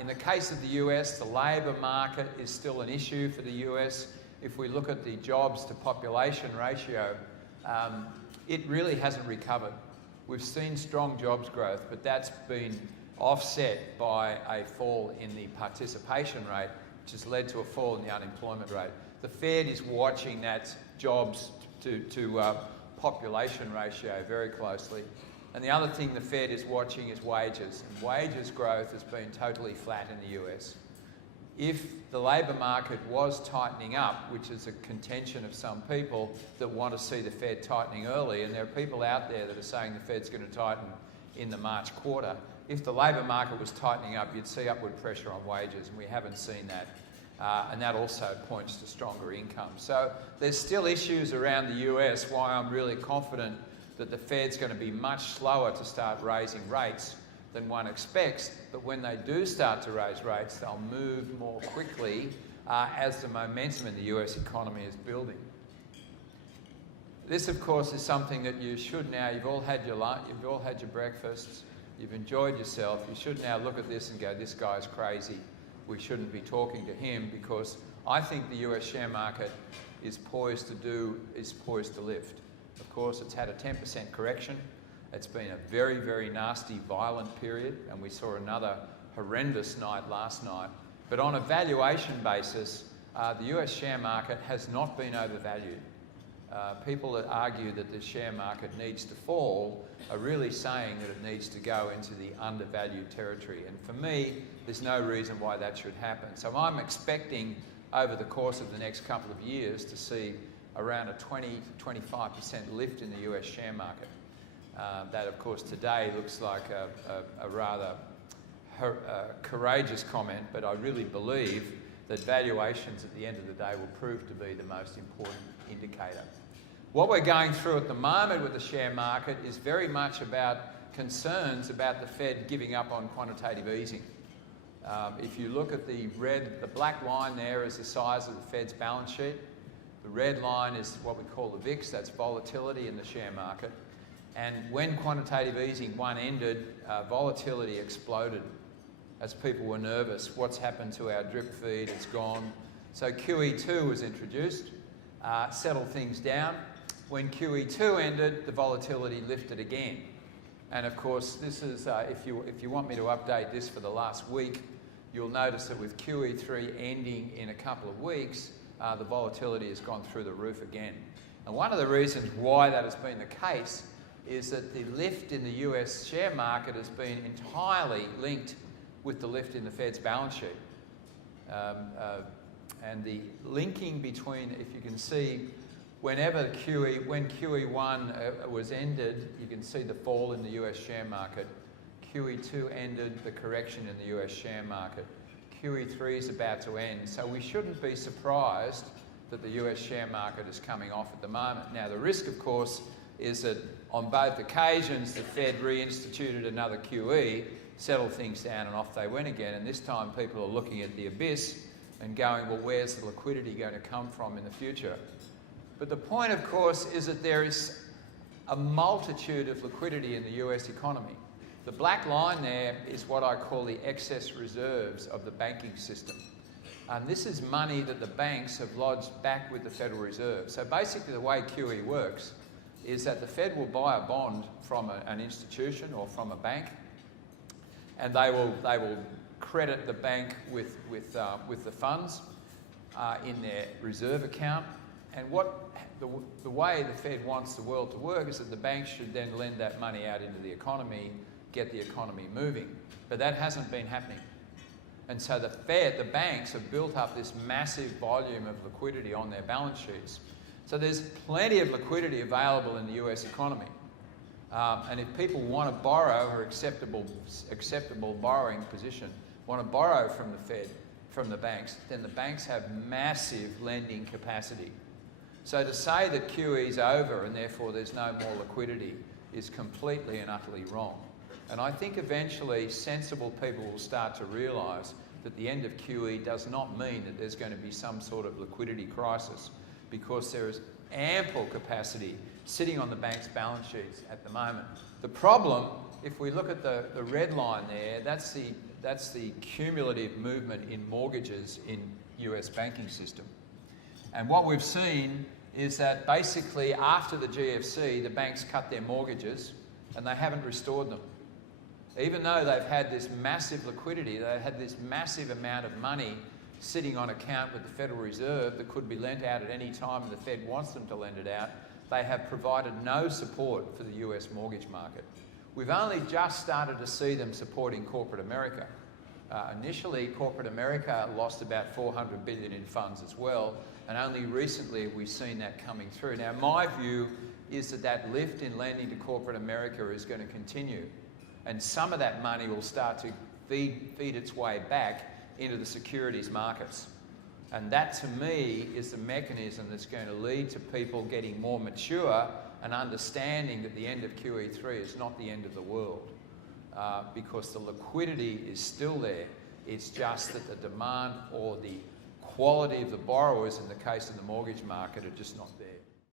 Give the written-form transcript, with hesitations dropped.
In the case of the US, the labour market is still an issue for the US. If we look at the jobs to population ratio, it really hasn't recovered. We've seen strong jobs growth, but that's been offset by a fall in the participation rate, which has led to a fall in the unemployment rate. The Fed is watching that jobs to population ratio very closely. And the other thing the Fed is watching is wages. And wages growth has been totally flat in the US. If the labour market was tightening up, which is a contention of some people that want to see the Fed tightening early, and there are people out there that are saying the Fed's going to tighten in the March quarter, if the labour market was tightening up, you'd see upward pressure on wages, and we haven't seen that. And that also points to stronger income. So there's still issues around the US, why I'm really confident that the Fed's going to be much slower to start raising rates than one expects, but when they do start to raise rates, they'll move more quickly as the momentum in the US economy is building. This, of course, is something that you should now, you've all had your lunch, you've all had your breakfasts, you've enjoyed yourself, you should now look at this and go, this guy's crazy. We shouldn't be talking to him, because I think the US share market is poised to lift. Of course, it's had a 10% correction. It's been a very, very nasty, violent period, and we saw another horrendous night last night. But on a valuation basis, the US share market has not been overvalued. People that argue that the share market needs to fall are really saying that it needs to go into the undervalued territory. And for me, there's no reason why that should happen. So I'm expecting over the course of the next couple of years to see around a 20 to 25% lift in the US share market. That, of course, today looks like a rather courageous comment, but I really believe that valuations at the end of the day will prove to be the most important indicator. What we're going through at the moment with the share market is very much about concerns about the Fed giving up on quantitative easing. If you look at the black line there is the size of the Fed's balance sheet. The red line is what we call the VIX, that's volatility in the share market. And when quantitative easing one ended, volatility exploded as people were nervous. What's happened to our drip feed? It's gone. So QE2 was introduced, settled things down. When QE2 ended, the volatility lifted again. And of course, this is, if you want me to update this for the last week, you'll notice that with QE3 ending in a couple of weeks, the volatility has gone through the roof again. And one of the reasons why that has been the case is that the lift in the US share market has been entirely linked with the lift in the Fed's balance sheet. And the linking between, if you can see, when QE1 was ended, you can see the fall in the US share market. QE2 ended, the correction in the US share market. QE3 is about to end, so we shouldn't be surprised that the US share market is coming off at the moment. Now, the risk, of course, is that on both occasions the Fed reinstituted another QE, settled things down, and off they went again. And this time people are looking at the abyss and going, well, where's the liquidity going to come from in the future? But the point, of course, is that there is a multitude of liquidity in the US economy. The black line there is what I call the excess reserves of the banking system. And this is money that the banks have lodged back with the Federal Reserve. So basically the way QE works is that the Fed will buy a bond from an institution or from a bank, and they will credit the bank with the funds in their reserve account. And the way the Fed wants the world to work is that the banks should then lend that money out into the economy, get the economy moving. But that hasn't been happening. And so the banks have built up this massive volume of liquidity on their balance sheets. So there's plenty of liquidity available in the US economy. And if people want to borrow or acceptable borrowing position, want to borrow from the Fed, from the banks, then the banks have massive lending capacity. So to say that QE is over and therefore there's no more liquidity is completely and utterly wrong. And I think eventually sensible people will start to realise that the end of QE does not mean that there's going to be some sort of liquidity crisis, because there is ample capacity sitting on the bank's balance sheets at the moment. The problem, if we look at the red line there, that's the cumulative movement in mortgages in US banking system. And what we've seen is that basically after the GFC, the banks cut their mortgages and they haven't restored them. Even though they've had this massive liquidity, they've had this massive amount of money sitting on account with the Federal Reserve that could be lent out at any time and the Fed wants them to lend it out, they have provided no support for the US mortgage market. We've only just started to see them supporting corporate America. Initially, corporate America lost about $400 billion in funds as well, and only recently we've seen that coming through. Now, my view is that that lift in lending to corporate America is going to continue, and some of that money will start to feed its way back into the securities markets. And that, to me, is the mechanism that's going to lead to people getting more mature and understanding that the end of QE3 is not the end of the world, because the liquidity is still there. It's just that the demand or the quality of the borrowers, in the case of the mortgage market, are just not there.